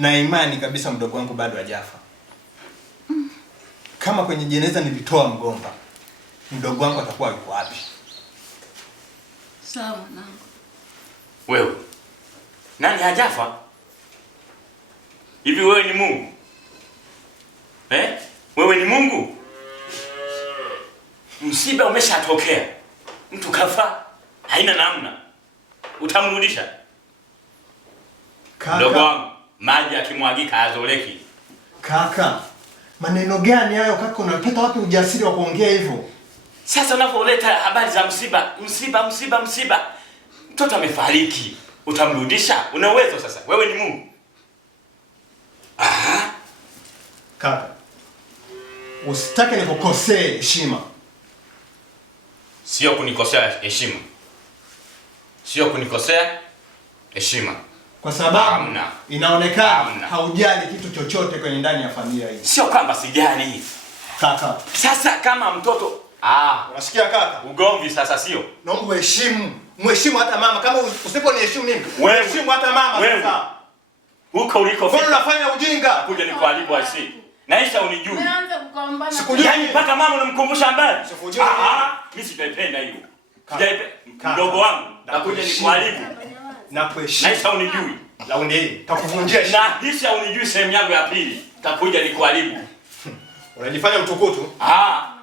na imani kabisa mdogo wangu bado hajafa. Kama kwenye jeneza nilitoa mgomba, mdogo wangu atakuwa yuko wapi? Sawa mwanangu. Wewe nani hajafa? Hivi wewe ni Mungu? Wewe ni Mungu? Msiba umeshatokea. Mtu kafa, haina namna. Utamrudisha? Kaka, ndogo wangu, maji yakimwagika azoleki. Kaka, maneno gani hayo kaka? Unapata wapi ujasiri wa kuongea hivyo? Sasa unapoleta habari za msiba, mtoto amefariki, utamrudisha? Una uwezo sasa? Wewe ni Mungu. Aha. Kaka, usitake nikukosee heshima. Sio kunikosea heshima. Sio kunikosea heshima. Kwa sababu inaonekana haujali kitu chochote kwenye ndani ya familia hii. Sio kwamba sijali. Kaka, sasa kama mtoto unasikia kaka? Ugomvi sasa sio. Naomba mheshimu hata mama. Kama usiponiheshimu mimi, mheshimu hata mama sasa. Huko uliko mbona unafanya ujinga? Kuja nikuharibu asi. Naisha unijui. Unaanza kugombana. Sikujui. Yaani mpaka mama unamkumbusha mbali. Sikujui. Mimi sijaipenda hiyo. Sijaipenda. Mdogo wangu nakuja nikuharibu. Na kuheshimu. Naisha unijui. Laundi hii takuvunjia heshima. Na kisha unijui sehemu yangu ya pili. Takuja nikuharibu. Unajifanya mtukutu?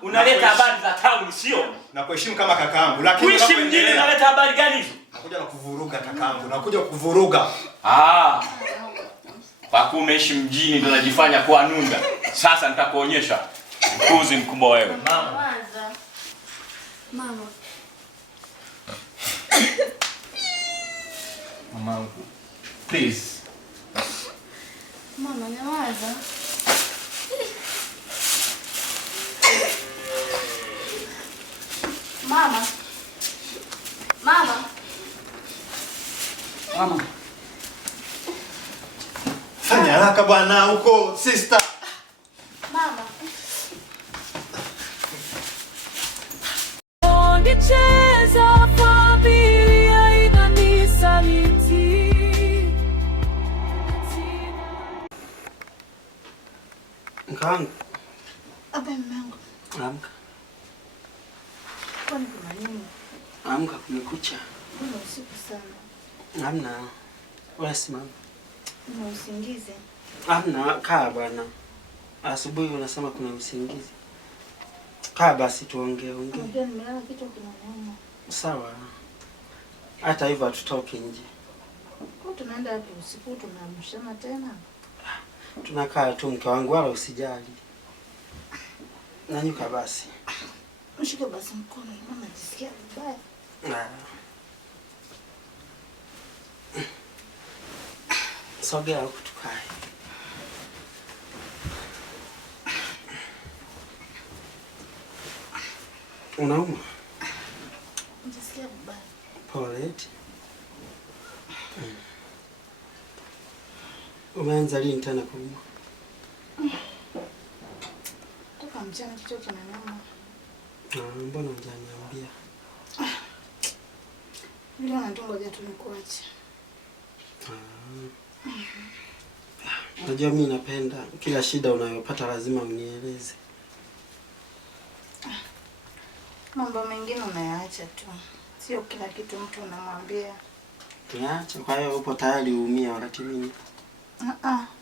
Unaleta habari za town sio? Na kuheshimu kama kakaangu. Lakini kuishi mjini unaleta habari gani hizo? Nakuja na kuvuruga kakaangu. Nakuja kuvuruga. Paku umeishi mjini ndo najifanya kuwa nunda. Sasa nitakuonyesha. Mkuzi mkubwa wewe. Mama. Mamangu. Please. Mama, nyawaza. Mama. Fanya haraka bwana huko sister. Mama. Ongecheza familia inanisaliti. Nkaangu. Abe mwanangu. Amka. Kwani kuna nini? Amka, kumekucha. Kuna usiku sana. Hamna. Wewe simama. Kuna usingizi. Hamna, kaa bwana. Asubuhi unasema kuna usingizi. Kaa basi tuongee. Unajua nimelala kichwa kinauma. Sawa. Hata hivyo tutoke nje. Kwa tunaenda hapo usiku tunamshana tena? Tunakaa tu mke wangu, wala usijali. Nanyuka basi. Mshike basi mkono, mama najisikia vibaya. Sogea huku tukae. Unauma? Najisikia vibaya. Pole eti. Umeanza lini tena kuumwa? Toka mchana kichwa kinaniuma. Mbona hujaniambia? Ndio natongoja tu nikuache. Unajua mimi napenda kila shida unayopata lazima unieleze. Mambo mengine unayaacha tu. Sio kila kitu mtu unamwambia. Niache, kwa hiyo upo tayari uumia wakati mimi?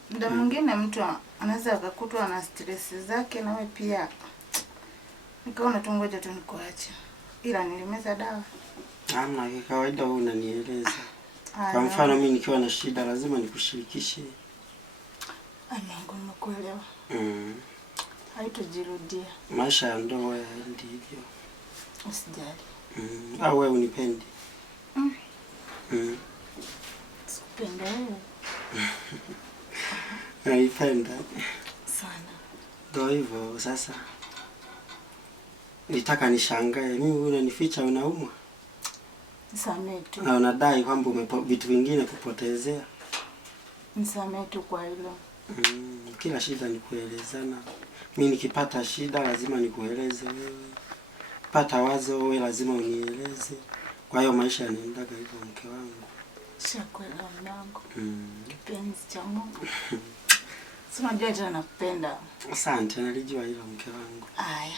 Muda mwingine mtu anaweza akakutwa na stress zake na wewe pia. Nikaona tu ngoja tu nikuache. Ila nilimeza dawa. Hamna, kawaida wewe unanieleza. Kwa mfano mimi nikiwa na shida lazima nikushirikishe. Mungu nimekuelewa. Haitojirudia. Maisha ya ndoa ndivyo. Usijali. Au wewe unipendi? Sikupenda wewe. Naipenda sana. Ndio hivyo sasa. Nitaka nishangae, mimi unanificha unaumwa? Nisamehe tu. Na unadai kwamba vitu vingine kupotezea. Nisamehe tu kwa hilo. Kila shida ni kuelezana. Mimi nikipata shida lazima nikueleze wewe. Pata wazo wewe lazima unieleze. Kwa hiyo maisha yanaendaga hivyo mke wangu. Shakuelewa mwanangu. Kipenzi cha Mungu. Si unajua tena nakupenda. Asante, nalijua hilo mke wangu. Haya.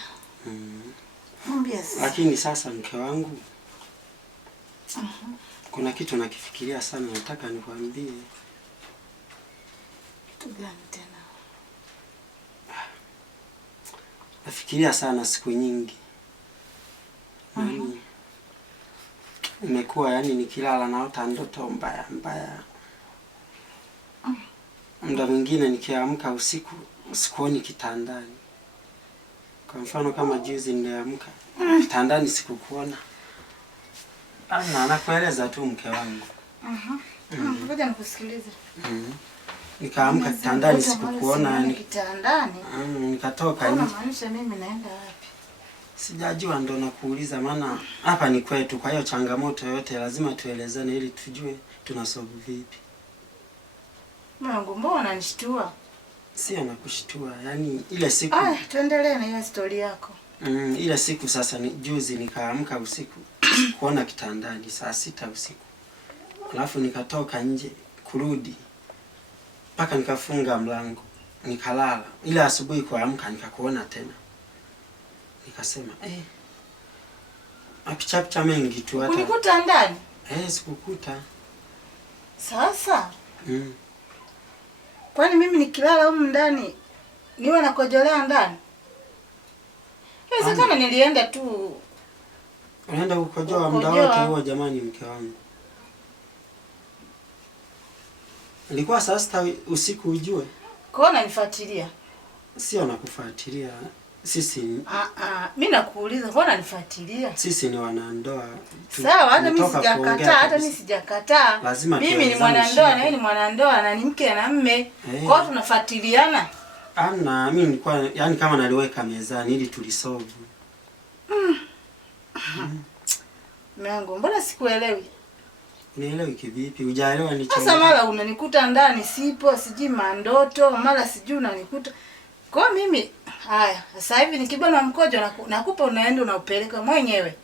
Mwambie sasa. Lakini sasa mke wangu, kuna kitu nakifikiria sana, nataka nikwambie. Kitu gani tena? Nafikiria sana siku nyingi. Imekuwa yani nikilala naota ndoto mbaya mbaya. Muda mwingine nikiamka usiku sikuoni kitandani. Kwa mfano kama juzi niliamka kitandani sikukuona. Nakueleza tu mke wangu. Ngoja nikusikilize. Nikaamka kitandani sikukuona kitandani. Nikatoka nje. Unamaanisha mimi naenda wapi? Sijajua, ndo nakuuliza, maana hapa ni kwetu. Kwa hiyo changamoto yote lazima tuelezane ili tujue tunasolve vipi. Mungu, mbona unanishtua? Sio nakushtua, yani ile siku. Tuendelee na hiyo story yako. Ile siku sasa ni juzi nikaamka usiku kuona kitandani saa 6 usiku. Alafu nikatoka nje kurudi mpaka nikafunga mlango nikalala. Ile asubuhi kuamka nikakuona tena. Nikasema mapicha mengi tu hata. Unikuta ndani? Sikukuta. Sasa? Kwani mimi nikilala huko ndani niwe nakojolea ndani? Sasa kama nilienda tu. Unaenda kukojoa muda wote huo jamani mke wangu. Ilikuwa saa 6 usiku ujue. Kwa nini unanifuatilia? Sio nakufuatilia. Sisi mimi nakuuliza kwa nini unanifuatilia? Sisi ni wanandoa. Sawa, hata mimi sijakataa, Mimi ni mwanandoa na yeye ni mwanandoa na ni mke na mume. Kwa hiyo tunafuatiliana. Mimi nilikuwa yani kama naliweka mezani ili tulisolve. Mungu, mbona sikuelewi? Unielewi kivipi? Hujaelewa ni sasa mara unanikuta ndani sipo, siji mandoto, mara sijui unanikuta. Kwa mimi haya, sasa hivi nikibana mkojo nakupa unaenda unaupeleka mwenyewe.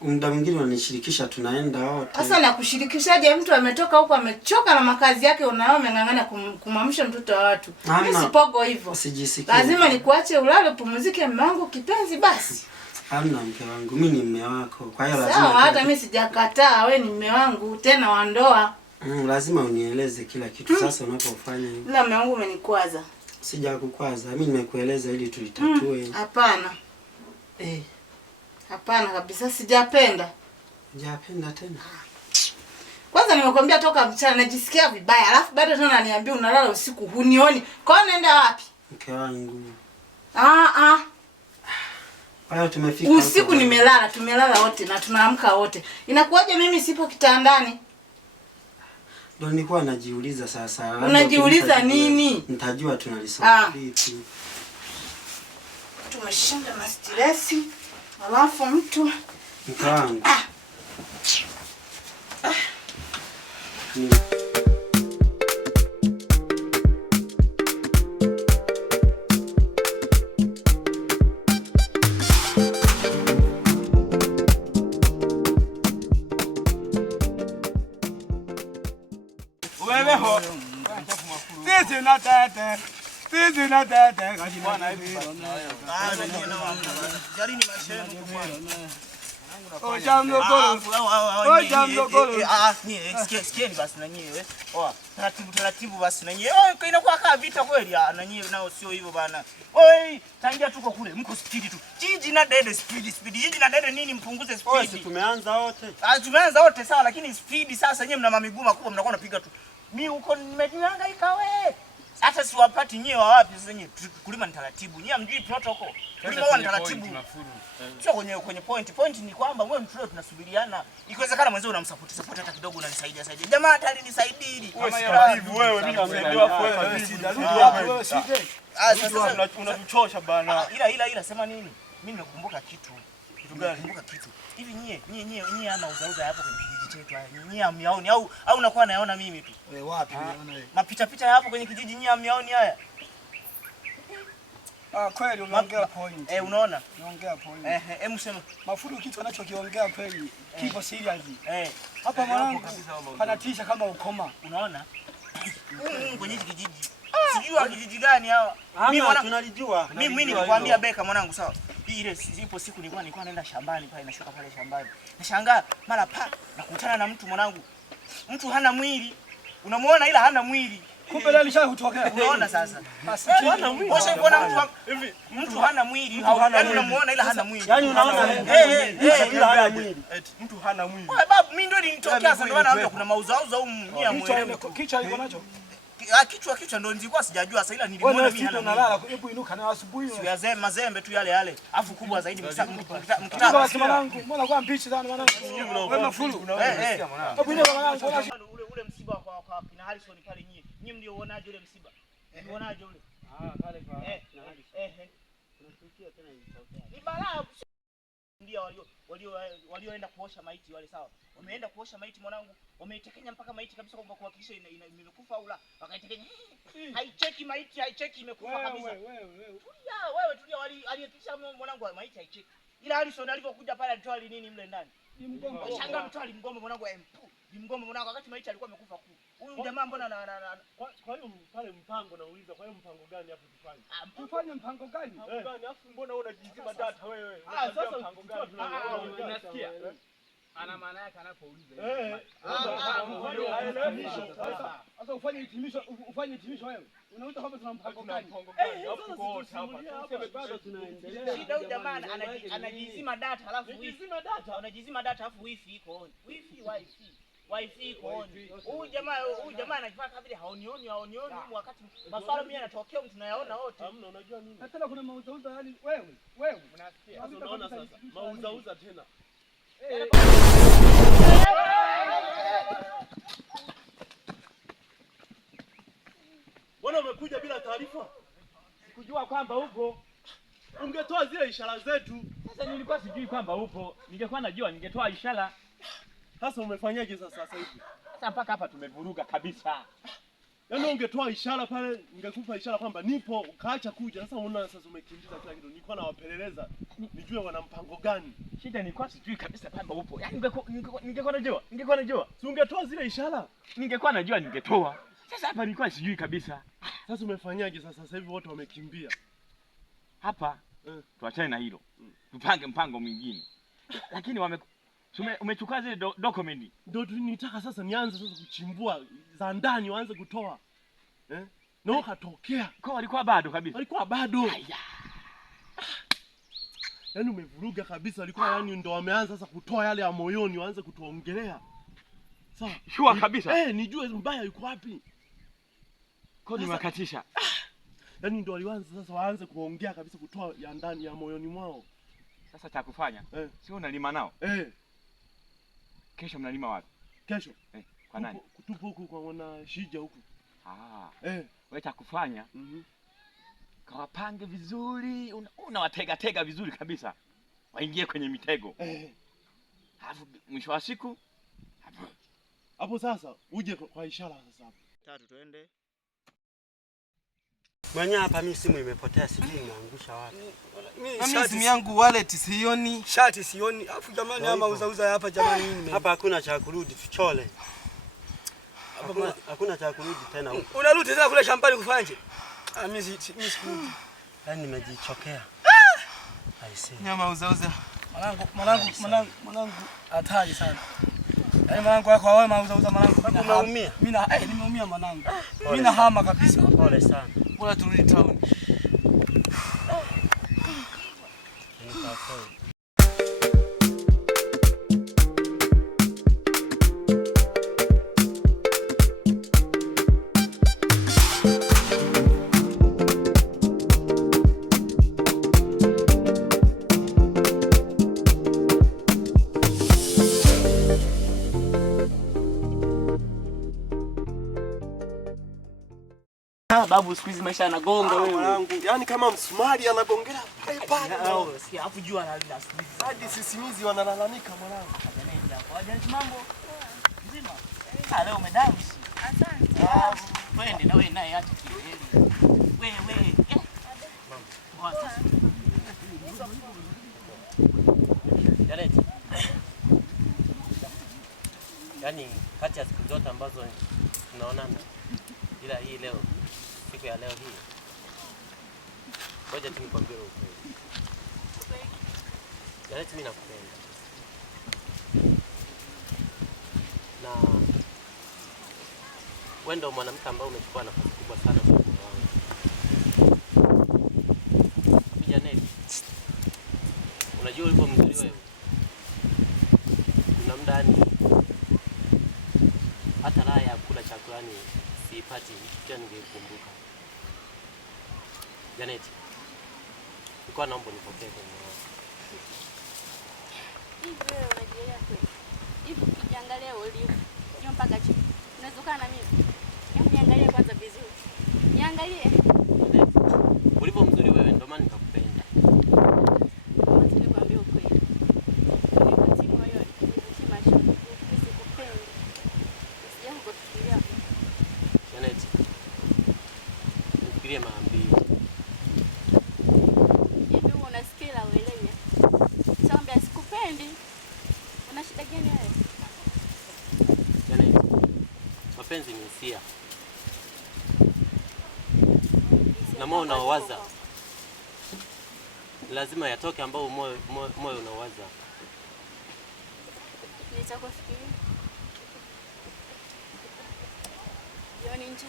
Muda mwingine unanishirikisha tunaenda wote. Sasa nakushirikishaje? Mtu ametoka huko amechoka na makazi yake unao umengangana kumamsha mtoto wa watu. Mimi sipogo hivyo. Lazima nikuache ulale pumzike mume wangu kipenzi basi. Mke wangu, mimi ni mume wako. Kwa hiyo lazima. Sawa, hata mimi sijakataa, wewe ni mume wangu tena wa ndoa. Lazima unieleze kila kitu sasa unapofanya hivyo. Bila mume wangu umenikwaza. Sijakukwaza, mimi nimekueleza ili tulitatue. Hapana. Hapana kabisa, sijapenda. Hujapenda tena? Kwanza nimekwambia toka mchana najisikia vibaya, alafu bado tena unaniambia unalala usiku hunioni. Kwa nini naenda wapi? Mke wangu. Haya tumefika usiku nimelala, tumelala wote na tunaamka wote. Inakuwaje mimi sipo kitandani? Ndio nilikuwa najiuliza sasa. Unajiuliza nini? Nitajua tunalisolve vipi. Tumeshinda na stress. Alafu mtu mke wangu. Weweho. Sisi na tete. Sisi na tete kashi bwana hivi. Jarini mashemu bwana. Sikieni basi na nyewe. Taratibu basi na nyewe. Inakuwa kaa vita kweli na nyewe nao sio hivyo bana. Tangia tuko kule mko speed tu. Jiji na dede speed. Jiji na dede nini mpunguze speed. Tumeanza wote. Tumeanza wote sawa lakini speed sasa nyewe mna mamiguu makubwa mnakuwa mnapiga tu. Mimi huko nimejihangaika wewe. Hata siwapati nyewe wapi sasa nyewe kulima ni taratibu. Nyewe mjui protocol. Kulima ni taratibu. Sio kwenye point ni kwamba wewe mtu leo tunasubiriana. Ikiwezekana mwenzio unamsupport hata kidogo unanisaidia. Jamaa hata alinisaidii. Wewe mimi namsaidia wewe. Sasa unatuchosha bana. Ila sema nini? Mimi nimekumbuka kitu. Kitu gani? Nimekumbuka kitu. Hivi nyie ana uzauza hapo kwenye kijiji chetu haya. Nyie amyaoni au unakuwa nayaona mimi tu? Wapi unaona wewe? Mapita hapo kwenye kijiji nyie amyaoni haya. Kweli umeongea point. Unaona? Umeongea point. Hebu sema. Mafuru kitu anachokiongea kweli. Kipo serious. Hapa mwanangu panatisha kama ukoma. Unaona? Kwenye kijiji. Sijui kijiji gani hawa. Mimi tunalijua. Mimi nilikwambia Beka mwanangu sawa. Ile ipo siku nilikuwa naenda shambani pale nashuka pale shambani. Nashangaa mara nakutana na mtu mwanangu. Mtu hana mwili. Unamuona ila hana mwili. Kumbe leo alishakutokea. Unaona sasa. Hana mwili. Wewe unaona mtu hana mwili, yaani unamuona ila hana mwili. Yaani unaona ila hana mwili. Mtu hana mwili. Wewe babu mimi ndio nilitokea sasa ndio naambia kuna mauzauza au mia mwele. Kichwa iko nacho. Kichwa ndio nilikuwa sijajua sasa ila nilimwona mimi hana. Unalala hebu inuka na asubuhi. Sio mazembe tu yale. Afu kubwa zaidi mkitaka. Basi mwanangu, mbona kwa mbichi sana mwanangu? Wewe Mafuru. Hebu inuka mwanangu. Ule msiba kwa kina Harrison pale nyinyi ndio uonaje ule msiba? Unaonaje ule? Pale kwa kina Harrison. Unasikia tena ilitokea. Ni balaa. Ndio walioenda kuosha maiti wale sawa. Wameenda kuosha maiti mwanangu, wameitekenya mpaka maiti kabisa kwa kuhakikisha imekufa au la. Wakaitekenya. Haicheki maiti, haicheki imekufa kabisa. Wewe tulia aliyekisha mwanangu maiti haicheki. Ila Harrison alipokuja pale alitoa nini mle ndani? Ni mgomba. Shanga mtu alimgomba mwanangu ni mgomba mwanangu wakati maiti alikuwa amekufa ku. Huyu jamaa mbona kwa hiyo pale mpango nauliza kwa hiyo mpango gani hapo tufanye? Tufanye mpango gani? Afu mbona unajizima data wewe? Sasa mpango gani? Unasikia? Ana maana yake anapouliza. Sasa ufanye hitimisho wewe. Unaona kwamba tuna mpango gani? Hapo kwa wote hapa. Bado tunaendelea. Shida huyu jamaa anajizima data alafu anajizima data alafu wifi iko on. Wifi iko on. Huyu jamaa anajifanya vile haoni wakati maswala mimi yanatokea tunayaona wote. Hamna unajua nini? Hata kuna mauzauza yani wewe unasikia. Sasa unaona sasa mauzauza tena. Mbona umekuja bila taarifa? Sikujua kwamba upo. Ungetoa zile ishara zetu. Sasa nilikuwa sijui kwamba upo. Ningekuwa najua ningetoa ishara. Sasa umefanyaje sasa hivi? Sasa mpaka hapa tumevuruga kabisa. Yaani ungetoa ishara pale, ningekupa ishara kwamba nipo, ukaacha kuja. Sasa unaona sasa umekimbiza kila kitu. Nilikuwa nawapeleleza nijue wana mpango gani. Shida nilikuwa sijui kabisa kwamba upo. Yaani ningekuwa najua. Si ungetoa zile ishara? Ningekuwa najua ningetoa. Sasa hapa nilikuwa sijui kabisa. Sasa umefanyaje sasa hivi wote wamekimbia? Hapa tuachane na hilo. Tupange mpango mwingine. Lakini umechukua zile document. Ndio nitaka sasa nianze sasa kuchimbua za ndani waanze kutoa. Na katokea. Kwa walikuwa bado kabisa. Walikuwa bado. Yaani umevuruga kabisa, walikuwa yani ndio wameanza sasa kutoa yale ya moyoni waanze kutuongelea. Sawa. Sure kabisa. Nijue mbaya yuko wapi. Kwa nini wakatisha? Yaani ndio walianza sasa waanze kuongea kabisa kutoa ya ndani ya moyoni mwao. Sasa cha kufanya, sio unalima nao? Kesho mnalima wapi? Kesho? Kwa nani? Kutupo huku kwa wana Shija huku. Wewe cha kufanya, kawapange vizuri, unawatega vizuri kabisa. Waingie kwenye mitego. Alafu mwisho wa siku hapo sasa uje kwa ishara sasa hapo. 3 twende. Mwenye hapa mimi simu imepotea sijui nimeangusha wapi. Mimi simu yangu wallet sioni, shati sioni. Alafu jamani ama uzauza hapa jamani nini? Hapa hakuna cha kurudi tuchole. Hakuna cha kurudi tena huko. Unarudi tena kule shambani kufanje? Mimi sikurudi. Yaani nimejichokea. Nyama uzauza. Mwanangu hatari sana. Yaani mwanangu kwa wewe mauzauza mwanangu. Umeumia? Mimi nimeumia mwanangu. Mimi na hama kabisa. Pole sana. Bora turudi town. Babu siku hizi maisha yanagonga wewe. Mwanangu, yani kama msumari anagongea pale pale. Sikia hapo jua analala siku hizi. Hadi sisimizi wanalalamika mwanangu. Ajaneni hapo. Ajaneni mambo. Mzima. Leo umedamshi. Asante. Twende na wewe naye acha kilele. Wewe. Yaani kati ya siku zote ambazo tunaonana, ila hii leo, siku ya leo hii, ngoja tu nikwambie ukweli. Yaani mimi nakupenda. Na wewe ndio mwanamke ambaye umechukua nafasi kubwa sana kwa moyo wangu. Janet, unajua ulipo mzuri wewe. Kuna mdani hata raha ya kula chakula ni siipati, pia ningekumbuka. Janet, nilikuwa naomba nipokee kwa moyo wangu. Hivi wewe unajielewa kweli? Hivi ukiangalia ulivyo, nyo mpaka chini. Unaweza na mimi. Hebu niangalie kwanza vizuri. Niangalie. Ulipo mzuri wewe ndio maana nikakupenda. Wacha nikwambie ukweli. Unipatie moyo, unipatie macho, nisikupende. Usije kufikiria. Janet, nifikirie mara mbili. Hivi wewe unasikia uelewe? Sasa sikupendi. Una shida gani wewe? Janet, mapenzi ni hisia. Na moyo unaowaza lazima yatoke ambao moyo unaowaza. Nitakufikiria. Jioni nje.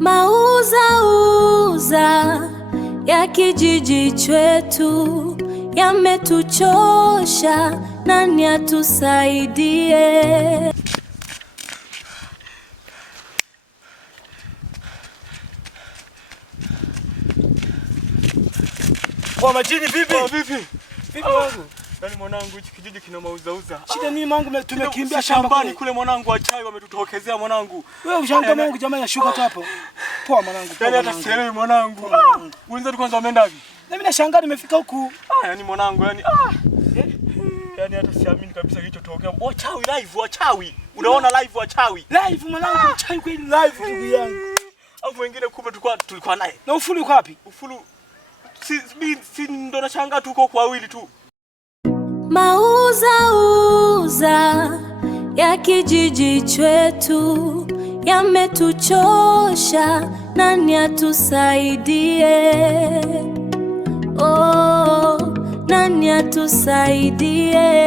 Mauza ya kijiji chetu yametuchosha, nani atusaidie? Kwa majini vipi? Vipi? Vipi wangu? Yaani mwanangu hichi kijiji kina mauzauza. Shida mimi mangu tumekimbia shambani kule mwanangu, wachai wametutokezea mwanangu. Wewe ushanga mangu jamani, ashuka tu hapo. Poa mwanangu. Yaani hata sielewi mwanangu. Wenzetu kwanza wameenda wapi? Na mimi nashangaa nimefika huku. Yaani mwanangu yaani yaani hata siamini kabisa kilichotokea. Wachawi live, wachawi. Unaona live wachawi. Live mwanangu, wachawi kweli live ndugu yangu. Au wengine kumbe tulikuwa naye. Na Ufulu uko wapi? Ufulu si ndo nashangaa tuko kwa wawili tu. Mauza ya kijiji chetu yametuchosha, nani atusaidie? Oh, nani atusaidie?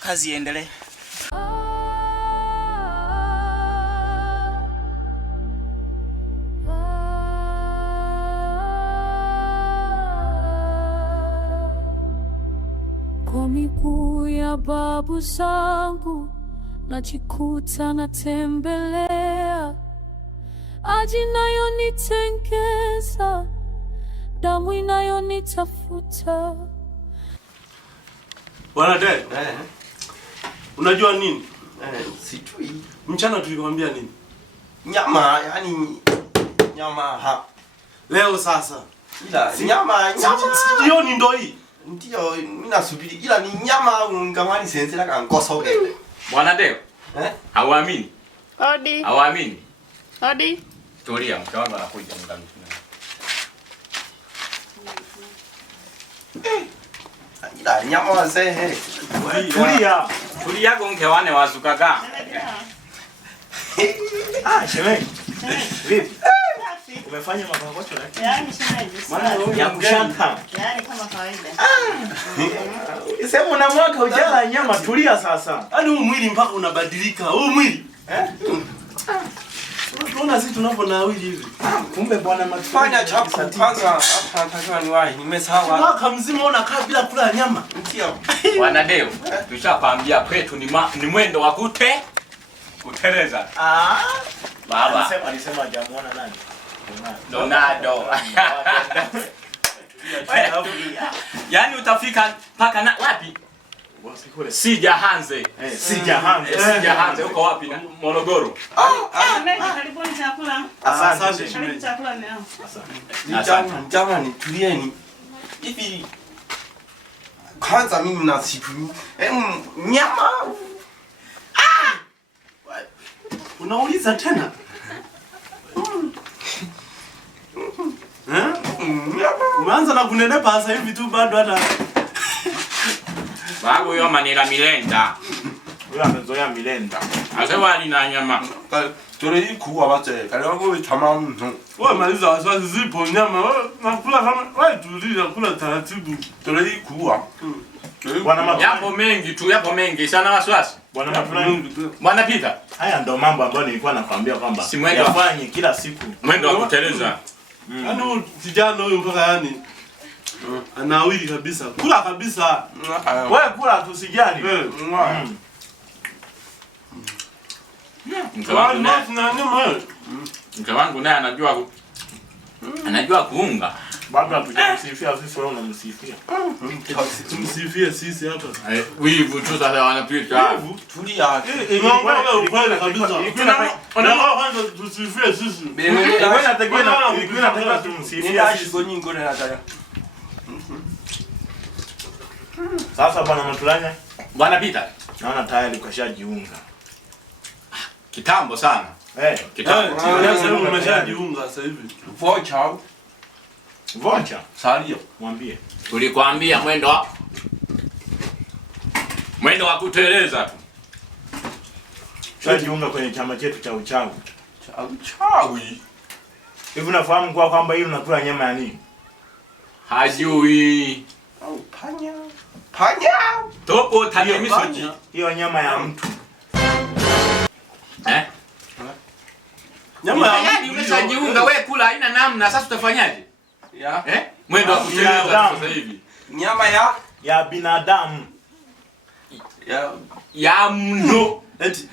Kazi iendelee. Kwa miguu ya babu zangu najikuta natembelea, aji inayonitengeza, damu inayonitafuta. Bwana Dad. Unajua nini? Sijui. Mchana tulikwambia nini? Nyama, yani nyama. Leo sasa. Ila nyama. Jioni ndo hii. Ndio, mimi nasubiri. Ila ni nyama ungamani sensela kangosoge. Bwana Deo. Hauamini? Hodi. Hauamini? Hodi. Tulia, mke wangu anakuja muda mfupi. Ila nyama wazee. Tulia. Tulia yako mke wane wazukaga. Shemeji. Vipi? Umefanya mapakocho lakini. Yaani shemeji. Maana ya kushanta. Yaani kama kawaida. Sema una mwaka ujala nyama, tulia sasa. Yaani huu mwili mpaka unabadilika. Huu mwili. Unaona sisi tunavyonawili hivi. Kumbe bwana Fanya chapu kwanza hapa nataka niwahi. Nimesahau. Mwaka mzima unakaa bila kula nyama. Ndio. Bwana Deo, tushapambia kwetu ni mwendo wa kuteleza. Baba. Alisema hajamuona nani? Donado. Yaani utafika mpaka na wapi? Wasikule. Sijahanze. Sijahanze. Uko wapi na Morogoro? Karibuni chakula. Asante. Karibu chakula leo. Asante. Jamani, tulieni. Hivi kwanza mimi na siku nyama. Unauliza tena? Umeanza na kunenepa sasa hivi tu bado hata. Babu huyo manila milenda. Huyo amezoea milenda. Asewa alina nyama. Tole hii kuwa bate. Kale wangu tamam. Wewe maliza wasiwasi zipo nyama. Wewe nakula kama wewe tulia kula taratibu. Tole hii kuwa. Yapo mengi tu, yapo mengi sana wasiwasi. Bwana Mafulani. Bwana Peter. Haya ndo mambo ambayo nilikuwa nakwambia kwamba si mwendo afanye kila siku. Mwendo wa kuteleza. Yaani kijana huyu mpaka yani anawili kabisa. Kula kabisa. Wewe kula tusijali. Mke wangu naye anajua kuunga. Baba tutamsifia sisi, wewe unamsifia. Tumsifie sisi hapa. Wivu tu sasa wanapita. Wivu tulia. Ukweli kabisa. Unaona kwanza tusifie sisi. Wewe unatakiwa tumsifie sisi. Sasa bwana Matulanya, Bwana Peter, naona tayari kashajiunga. Kitambo sana. Kitambo. Sasa umeshajiunga sasa hivi. Vocha. Salia. Mwambie. Tulikwambia mwendo wa kuteleza tu. Shajiunga kwenye chama chetu cha uchawi. Uchawi? Hivi unafahamu kwa kwamba hili unakula nyama ya nini? Hajui. Panya. Panya. Topo tanemisoji. Hiyo nyama ya mtu. Nyama ya mtu. Umeshajiunga wewe kula haina namna, sasa utafanyaje? Mwendo wa kuteleza sasa hivi. Nyama ya binadamu. Ya mno. Eti.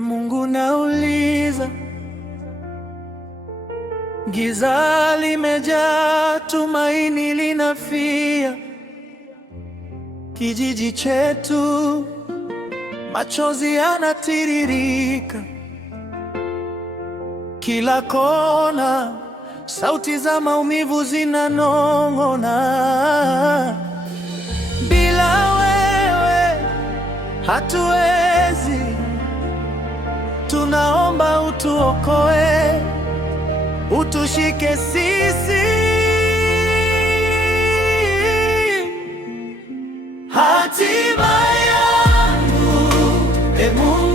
Mungu nauliza, giza limejaa, tumaini linafia kijiji chetu, machozi yanatiririka kila kona, sauti za maumivu zinanong'ona. Bila wewe hatuwezi, tunaomba utuokoe, utushike sisi. Hatima yangu, Mungu